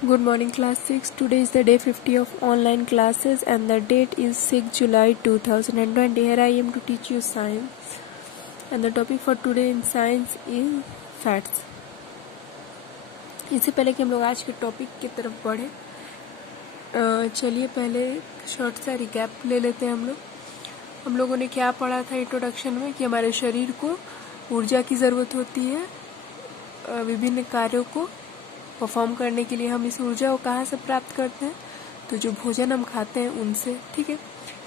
Good morning class 6. Today is the day 50 of online classes and the date is 6 July 2020. Here I am to teach you science and the topic for today in science is fats. इससे पहले कि हम लोग आज के topic की तरफ बढ़े चलिए पहले शॉर्ट सा रिकैप ले लेते हैं। हम लोगों ने क्या पढ़ा था इंट्रोडक्शन में कि हमारे शरीर को ऊर्जा की ज़रूरत होती है विभिन्न कार्यों को परफॉर्म करने के लिए। हम इस ऊर्जा को कहाँ से प्राप्त करते हैं? तो जो भोजन हम खाते हैं उनसे, ठीक है।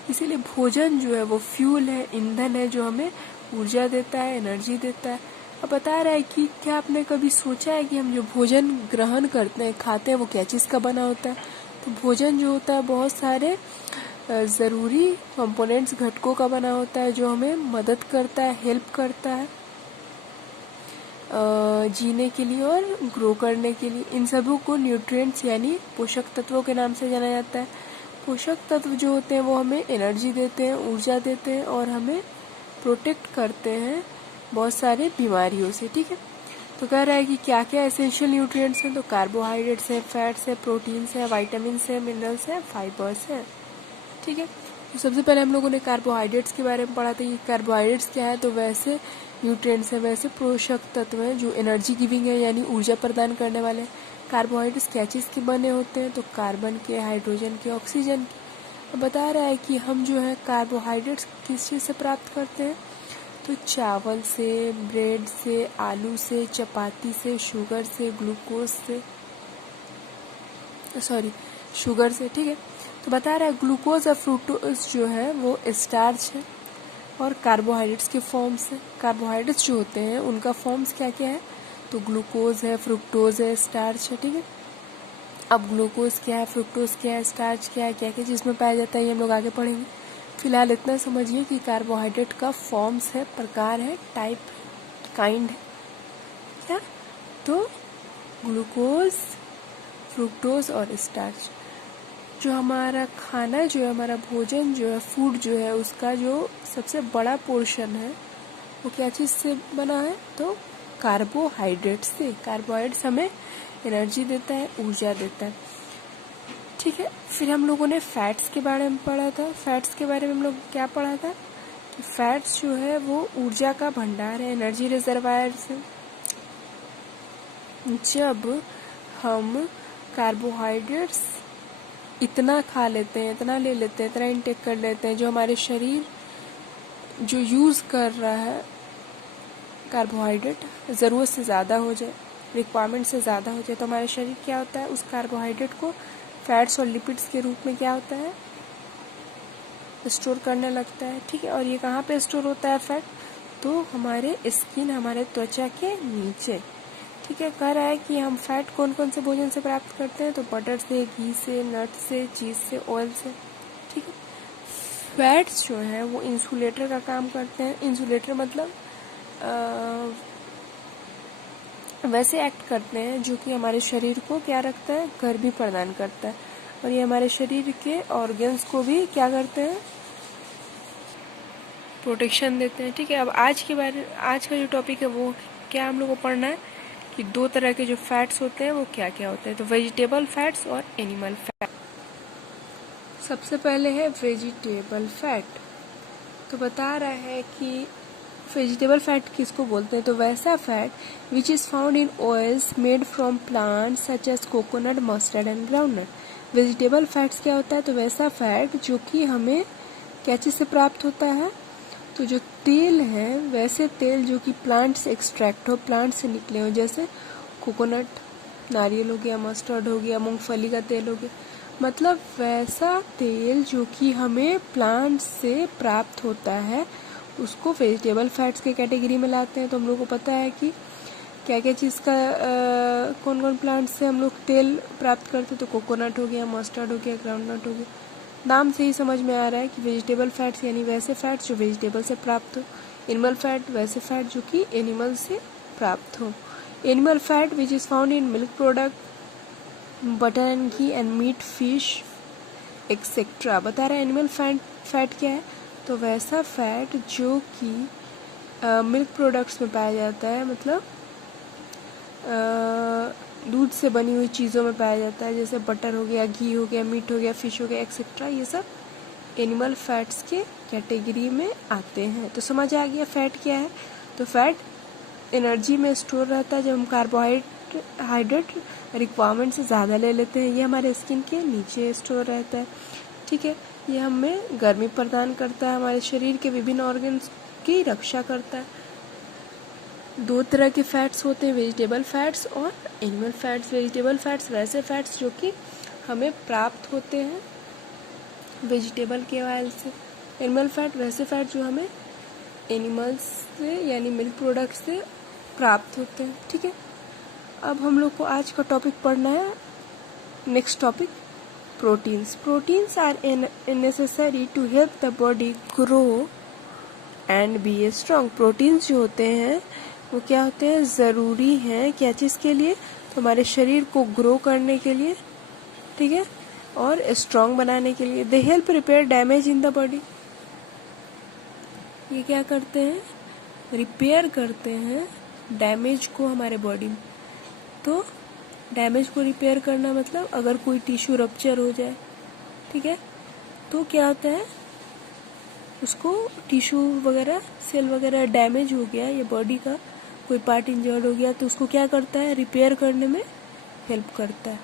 इसीलिए भोजन जो है वो फ्यूल है, ईंधन है जो हमें ऊर्जा देता है, एनर्जी देता है। अब बता रहा है कि क्या आपने कभी सोचा है कि हम जो भोजन ग्रहण करते हैं, खाते हैं, वो क्या चीज़ का बना होता है? तो भोजन जो होता है बहुत सारे ज़रूरी कंपोनेंट्स, घटकों का बना होता है जो हमें मदद करता है, हेल्प करता है जीने के लिए और ग्रो करने के लिए। इन सबों को न्यूट्रिएंट्स यानी पोषक तत्वों के नाम से जाना जाता है। पोषक तत्व जो होते हैं वो हमें एनर्जी देते हैं, ऊर्जा देते हैं और हमें प्रोटेक्ट करते हैं बहुत सारे बीमारियों से, ठीक है। तो कह रहा है कि क्या क्या एसेंशियल न्यूट्रिएंट्स हैं? तो कार्बोहाइड्रेट्स है, फैट्स है, प्रोटीन्स है, वाइटामिन्स है, मिनरल्स है, फाइबर्स है, ठीक है। तो सबसे पहले हम लोगों ने कार्बोहाइड्रेट्स के बारे में पढ़ा था कि कार्बोहाइड्रेट्स क्या है। तो वैसे न्यूट्रिएंट्स हैं, वैसे पोषक तत्व हैं जो एनर्जी गिविंग है यानी ऊर्जा प्रदान करने वाले हैं। कार्बोहाइड्रेट्स क्या चीज़ के बने होते हैं? तो कार्बन के, हाइड्रोजन के, ऑक्सीजन के। बता रहा है कि हम जो है कार्बोहाइड्रेट्स किस चीज़ से प्राप्त करते हैं? तो चावल से, ब्रेड से, आलू से, चपाती से, शुगर से, ग्लूकोज से, शुगर से, ठीक है। तो बता रहा है ग्लूकोज और फ्रूक्टोज जो है वो स्टार्च है और कार्बोहाइड्रेट्स के फॉर्म्स है। कार्बोहाइड्रेट्स जो होते हैं उनका फॉर्म्स क्या क्या है? तो ग्लूकोज है, फ्रुक्टोज है, स्टार्च है, ठीक है। अब ग्लूकोज क्या है, फ्रुक्टोज क्या है, स्टार्च क्या है, क्या क्या चीज़ में पाया जाता है, ये हम लोग आगे पढ़ेंगे। फिलहाल इतना समझिए कि कार्बोहाइड्रेट का फॉर्म्स है, प्रकार है, टाइप, काइंड है क्या? तो ग्लूकोज, फ्रुक्टोज और स्टार्च। जो हमारा खाना जो है, हमारा भोजन जो है, फूड जो है, उसका जो सबसे बड़ा पोर्शन है वो क्या चीज़ से बना है? तो कार्बोहाइड्रेट से। कार्बोहाइड्रेट्स हमें एनर्जी देता है, ऊर्जा देता है, ठीक है। फिर हम लोगों ने फैट्स के बारे में पढ़ा था। फैट्स के बारे में हम लोग क्या पढ़ा था कि फैट्स जो है वो ऊर्जा का भंडार है, एनर्जी रिजर्वायर से। जब हम कार्बोहाइड्रेट्स इतना खा लेते हैं, इतना ले लेते हैं, इतना इंटेक कर लेते हैं, जो हमारे शरीर जो यूज़ कर रहा है कार्बोहाइड्रेट ज़रूरत से ज़्यादा हो जाए, रिक्वायरमेंट से ज़्यादा हो जाए, तो हमारे शरीर क्या होता है? उस कार्बोहाइड्रेट को फैट्स और लिपिड्स के रूप में क्या होता है? स्टोर करने लगता है, ठीक है। और ये कहाँ पे स्टोर होता है फैट? तो हमारे स्किन, हमारे त्वचा के नीचे, ठीक है। कह रहा है कि हम फैट कौन कौन से भोजन से प्राप्त करते हैं? तो बटर से, घी से, नट से, चीज़ से, ऑयल से, ठीक है। फैट्स जो है वो इंसुलेटर का काम करते हैं। इंसुलेटर मतलब वैसे एक्ट करते हैं जो कि हमारे शरीर को क्या रखता है? गर्मी प्रदान करता है और ये हमारे शरीर के ऑर्गन्स को भी क्या करते हैं? प्रोटेक्शन देते हैं, ठीक है। अब आज का जो टॉपिक है वो क्या हम लोग को पढ़ना है कि दो तरह के जो फैट्स होते हैं वो क्या क्या होते हैं। तो वेजिटेबल फैट्स और एनिमल फैट। सबसे पहले है वेजिटेबल फैट। तो बता रहा है कि वेजिटेबल फैट किसको बोलते हैं? तो वैसा fat which is found in oils made from plant such as coconut, mustard and groundnut. Vegetable fats क्या होता है? तो वैसा फैट जो कि हमें क्या चीज़ से प्राप्त होता है? तो जो तेल है, वैसे तेल जो कि प्लांट से एक्सट्रैक्ट हो, प्लांट से निकले हो, जैसे कोकोनट, नारियल हो गया, मस्टर्ड हो गया, मूंगफली का तेल हो गया, मतलब वैसा तेल जो कि हमें प्लांट से प्राप्त होता है उसको वेजिटेबल फैट्स के कैटेगरी में लाते हैं। तो हम लोग को पता है कि क्या क्या चीज़ का कौन कौन प्लांट से हम लोग तेल प्राप्त करते हैं। तो कोकोनट हो गया, मस्टर्ड हो गया, ग्राउंडनट हो गया। नाम से ही समझ में आ रहा है कि वेजिटेबल फैट्स यानी वैसे फैट्स जो वेजिटेबल से प्राप्त हो। एनिमल फैट वैसे फैट जो कि एनिमल से प्राप्त हो। Animal fat which is found in milk product, butter and ghee and meat, fish etcetera. बता रहा है एनिमल फैट क्या है? तो वैसा फैट जो कि मिल्क प्रोडक्ट्स में पाया जाता है, मतलब दूध दूध से बनी हुई चीज़ों में पाया जाता है, जैसे बटर हो गया, घी हो गया, मीट हो गया, फिश हो गया, एक्सेट्रा। ये सब एनिमल फैट्स के कैटेगरी में आते हैं। तो समझ आ गया फैट क्या है। तो फैट एनर्जी में स्टोर रहता है जब हम कार्बोहाइड्रेट रिक्वायरमेंट से ज़्यादा ले लेते हैं। ये हमारे स्किन के नीचे स्टोर रहता है, ठीक है। ये हमें गर्मी प्रदान करता है, हमारे शरीर के विभिन्न ऑर्गन्स की रक्षा करता है। दो तरह के फैट्स होते हैं, वेजिटेबल फैट्स और एनिमल फैट्स। वेजिटेबल फैट्स वैसे फैट्स जो कि हमें प्राप्त होते हैं वेजिटेबल के ऑयल से। एनिमल फैट वैसे फैट जो हमें एनिमल्स से यानी मिल्क प्रोडक्ट से प्राप्त होते हैं, ठीक है। अब हम लोग को आज का टॉपिक पढ़ना है, next topic, proteins. Proteins are necessary to help the body grow and be a strong. प्रोटीन्स जो होते हैं वो क्या होते हैं, ज़रूरी हैं क्या चीज़ के लिए, तो हमारे शरीर को ग्रो करने के लिए, ठीक है, और स्ट्रॉन्ग बनाने के लिए। They help repair damage in the body. ये क्या करते हैं, रिपेयर करते हैं डैमेज को हमारे बॉडी में। तो डैमेज को रिपेयर करना मतलब अगर कोई टिश्यू रप्चर हो जाए, ठीक है, तो क्या होता है, उसको टिश्यू वगैरह सेल वगैरह डैमेज हो गया या बॉडी का कोई पार्ट इंजर्ड हो गया, तो उसको क्या करता है, रिपेयर करने में हेल्प करता है।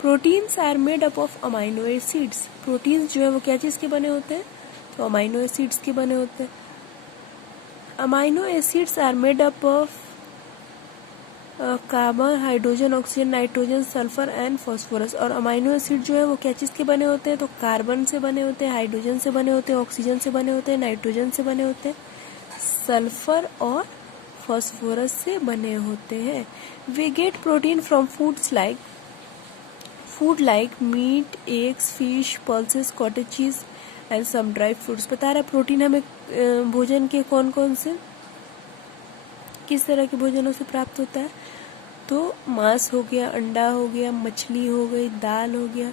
Proteins are made up of amino acids. Proteins जो है वो क्या चीज़ के बने होते हैं, तो अमाइनो एसिड्स के बने होते हैं। Amino acids are made up of carbon, hydrogen, oxygen, nitrogen, sulphur and phosphorus. और अमाइनो एसिड जो है वो क्या चीज़ के बने होते हैं, तो कार्बन से बने होते हैं, हाइड्रोजन से बने होते हैं, ऑक्सीजन से बने होते हैं, नाइट्रोजन से बने होते हैं, सल्फर और फास्फोरस से बने होते हैं। We get protein from food like meat, eggs, fish, pulses, cottage cheese and some dry fruits. बता रहा है प्रोटीन हमें भोजन के कौन कौन से, किस तरह के भोजनों से प्राप्त होता है, तो मांस हो गया, अंडा हो गया, मछली हो गई, दाल हो गया,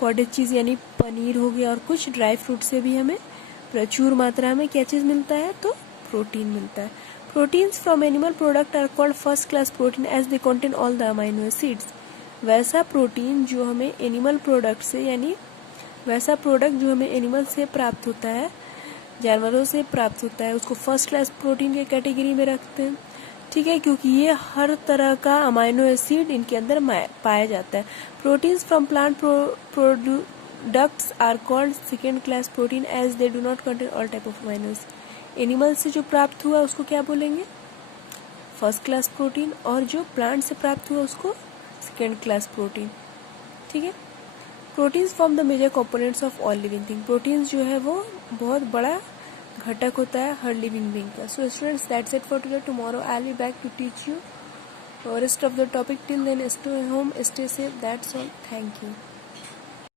कॉटेज चीज यानी पनीर हो गया, और कुछ ड्राई फ्रूट से भी हमें प्रचुर मात्रा में क्या चीज मिलता है, तो प्रोटीन मिलता है। Proteins from animal product are called first class protein as they contain all the amino acids. वैसा प्रोटीन जो हमें एनिमल प्रोडक्ट से, यानी वैसा प्रोडक्ट जो हमें एनिमल से प्राप्त होता है, जानवरों से प्राप्त होता है, उसको फर्स्ट क्लास प्रोटीन के कैटेगरी में रखते हैं, ठीक है, क्योंकि ये हर तरह का अमाइनो एसिड इनके अंदर पाया जाता है। Proteins from plant products are called second class protein as they do not contain all type of amino acid. एनिमल से जो प्राप्त हुआ उसको क्या बोलेंगे, फर्स्ट क्लास प्रोटीन, और जो प्लांट से प्राप्त हुआ उसको सेकेंड क्लास प्रोटीन, ठीक है। Proteins form the major components of all living thing. Proteins जो है वो बहुत बड़ा घटक होता है हर लिविंग बीइंग का। So students, that's it for today. Tomorrow I will be back to teach you rest of the topic. Till then, stay home, stay safe, that's all. Thank you.